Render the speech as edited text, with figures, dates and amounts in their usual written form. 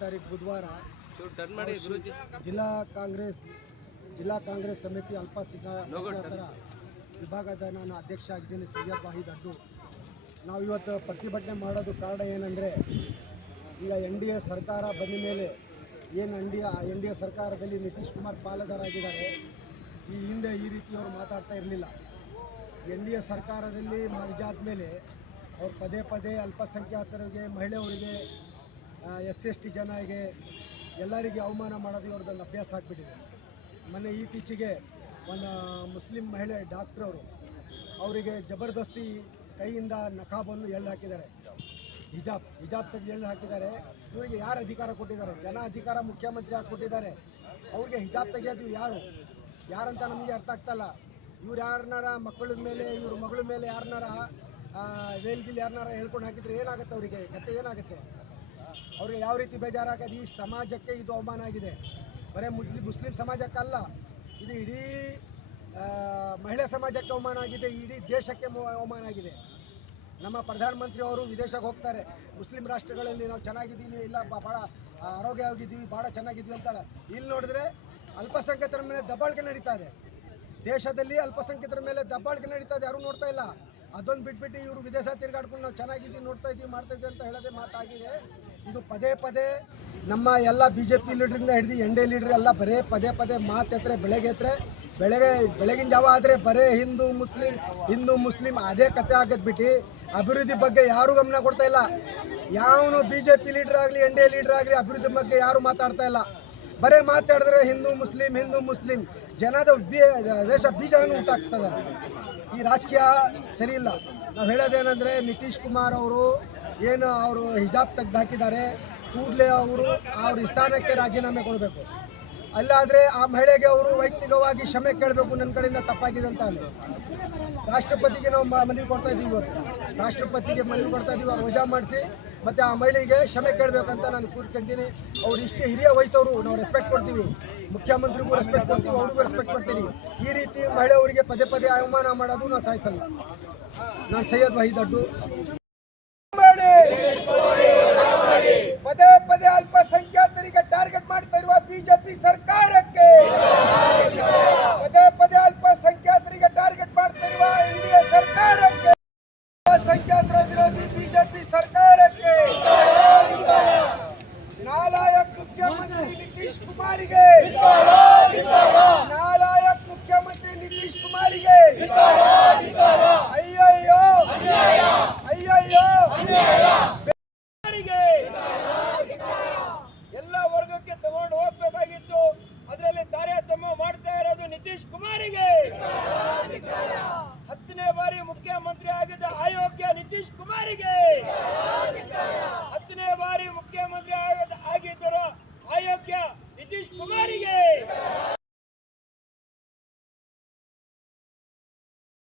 ತಾರೀಕು ಬುಧವಾರ ಜಿಲ್ಲಾ ಕಾಂಗ್ರೆಸ್ ಸಮಿತಿ ಅಲ್ಪಸಂಖ್ಯಾತರ ವಿಭಾಗದ ನಾನು ಅಧ್ಯಕ್ಷ ಆಗಿದ್ದೀನಿ. ಸೈಯದ್ ವಾಹಿದ್ ಅಡ್ಡು. ನಾವು ಇವತ್ತು ಪ್ರತಿಭಟನೆ ಮಾಡೋದು ಕಾರಣ ಏನಂದರೆ, ಈಗ NDA ಸರ್ಕಾರ ಬಂದ ಮೇಲೆ ಏನು NDA ಸರ್ಕಾರದಲ್ಲಿ ನಿತೀಶ್ ಕುಮಾರ್ ಪಾಲುದಾರಾಗಿದ್ದಾರೆ. ಈ ಹಿಂದೆ ಈ ರೀತಿ ಅವರು ಮಾತಾಡ್ತಾ ಇರಲಿಲ್ಲ. NDA ಸರ್ಕಾರದಲ್ಲಿ ಮರ್ಜಾದ ಮೇಲೆ ಅವ್ರು ಪದೇ ಅಲ್ಪಸಂಖ್ಯಾತರಿಗೆ, ಮಹಿಳೆಯರಿಗೆ, SC/ST ಜನರಿಗೆ ಎಲ್ಲರಿಗೆ ಅವಮಾನ ಮಾಡೋದು ಅವ್ರದ್ದೊಂದು ಅಭ್ಯಾಸ ಆಗಿಬಿಟ್ಟಿದೆ. ಮೊನ್ನೆ ಇತ್ತೀಚೆಗೆ ಒಂದು ಮುಸ್ಲಿಂ ಮಹಿಳೆ ಡಾಕ್ಟ್ರ್ ಅವರಿಗೆ ಜಬರ್ದಸ್ತಿ ಕೈಯಿಂದ ನಕಾಬನ್ನು ಎಳ್ಳು ಹಾಕಿದ್ದಾರೆ. ಹಿಜಾಬ್ ತೆಗೆದು ಎಳ್ಳು ಹಾಕಿದ್ದಾರೆ. ಇವರಿಗೆ ಯಾರು ಅಧಿಕಾರ ಕೊಟ್ಟಿದ್ದಾರೆ? ಜನ ಅಧಿಕಾರ ಮುಖ್ಯಮಂತ್ರಿ ಹಾಕಿ ಕೊಟ್ಟಿದ್ದಾರೆ. ಅವ್ರಿಗೆ ಹಿಜಾಬ್ ತೆಗೆಯೋದು ಯಾರಂತ ನಮಗೆ ಅರ್ಥ ಆಗ್ತಾಯಿಲ್ಲ. ಇವ್ರು ಯಾರನ್ನಾರ ಮಕ್ಕಳ ಮೇಲೆ, ಇವ್ರ ಮಗಳ ಮೇಲೆ ಯಾರನ್ನಾರ ವೇಲ್ಗಿಲ್ ಯಾರನ್ನಾರ ಹೇಳ್ಕೊಂಡು ಹಾಕಿದ್ರೆ ಏನಾಗುತ್ತೆ? ಅವರಿಗೆ ಕತೆ ಏನಾಗುತ್ತೆ? ಅವ್ರಿಗೆ ಯಾವ ರೀತಿ ಬೇಜಾರಾಗೋದು? ಈ ಸಮಾಜಕ್ಕೆ ಇದು ಅವಮಾನ ಆಗಿದೆ. ಬರೀ ಮುಸ್ಲಿಂ ಸಮಾಜಕ್ಕಲ್ಲ, ಇದು ಇಡೀ ಮಹಿಳಾ ಸಮಾಜಕ್ಕೆ ಅವಮಾನ ಆಗಿದೆ. ಇಡೀ ದೇಶಕ್ಕೆ ಅವಮಾನ ಆಗಿದೆ. ನಮ್ಮ ಪ್ರಧಾನಮಂತ್ರಿ ಅವರು ವಿದೇಶಕ್ಕೆ ಹೋಗ್ತಾರೆ, ಮುಸ್ಲಿಂ ರಾಷ್ಟ್ರಗಳಲ್ಲಿ ನಾವು ಚೆನ್ನಾಗಿದ್ದೀವಿ, ಇಲ್ಲ ಭಾಳ ಆರೋಗ್ಯವಾಗಿದ್ದೀವಿ, ಭಾಳ ಚೆನ್ನಾಗಿದ್ದೀವಿ ಅಂತಾಳೆ. ಇಲ್ಲಿ ನೋಡಿದ್ರೆ ಅಲ್ಪಸಂಖ್ಯಾತರ ಮೇಲೆ ದಬ್ಬಾಳಿಕೆ ನಡೀತಾ ಇದೆ. ದೇಶದಲ್ಲಿ ಅಲ್ಪಸಂಖ್ಯಾತರ ಮೇಲೆ ದಬ್ಬಾಳಿಕೆ ನಡೀತಾ ಇದೆ. ಯಾರೂ ನೋಡ್ತಾ ಇಲ್ಲ. ಅದೊಂದು ಬಿಟ್ಬಿಟ್ಟು ಇವರು ವಿದೇಶ ತಿರುಗಾಡ್ಕೊಂಡು ನಾವು ಚೆನ್ನಾಗಿದ್ದೀವಿ, ನೋಡ್ತಾ ಇದ್ದೀವಿ, ಮಾಡ್ತಾ ಇದ್ದೀವಿ ಅಂತ ಹೇಳೋದೇ ಮಾತಾಗಿದೆ. ಇದು ಪದೇ ನಮ್ಮ ಎಲ್ಲ BJP ಲೀಡ್ರಿಂದ ಹಿಡಿದು NDA ಲೀಡ್ರ್ ಎಲ್ಲ ಪದೇ ಮಾತೆತ್ತರೆ ಬೆಳಗಿನ ಜಾವ ಆದರೆ ಬರೇ ಹಿಂದೂ ಮುಸ್ಲಿಂ ಅದೇ ಕತೆ ಆಗದ್ ಬಿಟ್ಟು ಅಭಿವೃದ್ಧಿ ಬಗ್ಗೆ ಯಾರೂ ಗಮನ ಕೊಡ್ತಾ ಇಲ್ಲ. ಯಾವನು BJP ಲೀಡ್ರ್ ಆಗಲಿ, NDA ಲೀಡ್ರ್ ಆಗಲಿ ಅಭಿವೃದ್ಧಿ ಬಗ್ಗೆ ಯಾರೂ ಮಾತಾಡ್ತಾ ಇಲ್ಲ. ಬರೇ ಮಾತಾಡಿದ್ರೆ ಹಿಂದೂ ಮುಸ್ಲಿಂ ಜನದ ವೇಷ ಬೀಜವನ್ನು ಉಂಟಾಗ್ತದೆ. ಈ ರಾಜಕೀಯ ಸರಿ ಇಲ್ಲ. ನಾವು ಹೇಳೋದೇನೆಂದರೆ, ನಿತೀಶ್ ಕುಮಾರ್ ಅವರು ಅವರು ಹಿಜಾಬ್ ತೆಗೆದು ಹಾಕಿದ್ದಾರೆ. ಕೂಡಲೇ ಅವ್ರ ಸ್ಥಾನಕ್ಕೆ ರಾಜೀನಾಮೆ ಕೊಡಬೇಕು. ಅಲ್ಲಾದರೆ ಆ ಮಹಿಳೆಗೆ ಅವರು ವೈಯಕ್ತಿಕವಾಗಿ ಕ್ಷಮೆ ಕೇಳಬೇಕು. ನನ್ನ ಕಡೆಯಿಂದ ತಪ್ಪಾಗಿದೆ ಅಂತ ಅಲ್ಲಿ ರಾಷ್ಟ್ರಪತಿಗೆ ನಾವು ಮನವಿ ಕೊಡ್ತಾ ಇದ್ದೀವಿ. ಇವತ್ತು ರಾಷ್ಟ್ರಪತಿಗೆ ಮನವಿ ಕೊಡ್ತಾ ಇದ್ದೀವಿ. ಅವ್ರು ವಜಾ ಮಾಡಿಸಿ ಮತ್ತು ಆ ಮಹಿಳೆಗೆ ಕ್ಷಮೆ ಕೇಳಬೇಕಂತ ನಾನು ಕೂತ್ಕೊಂತೀನಿ. ಅವ್ರು ಇಷ್ಟೇ ಹಿರಿಯ ವಯಸ್ಸವರು, ನಾವು ರೆಸ್ಪೆಕ್ಟ್ ಕೊಡ್ತೀವಿ. ಮುಖ್ಯಮಂತ್ರಿಗೂ ರೆಸ್ಪೆಕ್ಟ್ ಕೊಡ್ತೀವಿ, ಅವ್ರಿಗೂ ರೆಸ್ಪೆಕ್ಟ್ ಕೊಡ್ತೀವಿ. ಈ ರೀತಿ ಮಹಿಳೆಯವರಿಗೆ ಪದೇ ಅವಮಾನ ಮಾಡೋದು ನಾವು ಸಾಯಿಸಲ್ಲ. ನಾನು ಸೈಯದ್ ವಾಹಿದ್ ಅಡ್ಡು. ಪದೇ ಅಲ್ಪಸಂಖ್ಯಾತರಿಗೆ ಟಾರ್ಗೆಟ್ ಮಾಡ್ತಾ ಇರುವ BJP ಸರ್ಕಾರಕ್ಕೆ, ಪದೇ ಅಲ್ಪಸಂಖ್ಯಾತರಿಗೆ ಟಾರ್ಗೆಟ್ ಮಾಡ್ತಾ ಇರುವ NDA ಸರ್ಕಾರಕ್ಕೆ, ಅಲ್ಪಸಂಖ್ಯಾತರ ವಿರೋಧಿ BJP ಸರ್ಕಾರಕ್ಕೆ, ನಾಲಾಯಕ ಮುಖ್ಯಮಂತ್ರಿ ನಿತೀಶ್ ಕುಮಾರಿಗೆ, ನಾಲಾಯಕ ಮುಖ್ಯಮಂತ್ರಿ ನಿತೀಶ್ ಕುಮಾರಿಗೆ ಅಯ್ಯಯ್ಯೋ ಎಲ್ಲ ವರ್ಗಕ್ಕೆ ತಗೊಂಡು ಹೋಗ್ಬೇಕಾಗಿತ್ತು. ಅದರಲ್ಲಿ ತಾರತಮ್ಯ ಮಾಡ್ತಾ ಇರೋದು ನಿತೀಶ್ ಕುಮಾರಿಗೆ. 10ನೇ ಬಾರಿ ಮುಖ್ಯಮಂತ್ರಿ ಆಗಿದ್ದ ಅಯೋಗ್ಯ ನಿತೀಶ್ ಕುಮಾರಿಗೆ, 10ನೇ ಬಾರಿ ಮುಖ್ಯಮಂತ್ರಿ ಆಗಿದ್ದರು ಅಯೋಗ್ಯ ನಿತೀಶ್ ಕುಮಾರಿಗೆ.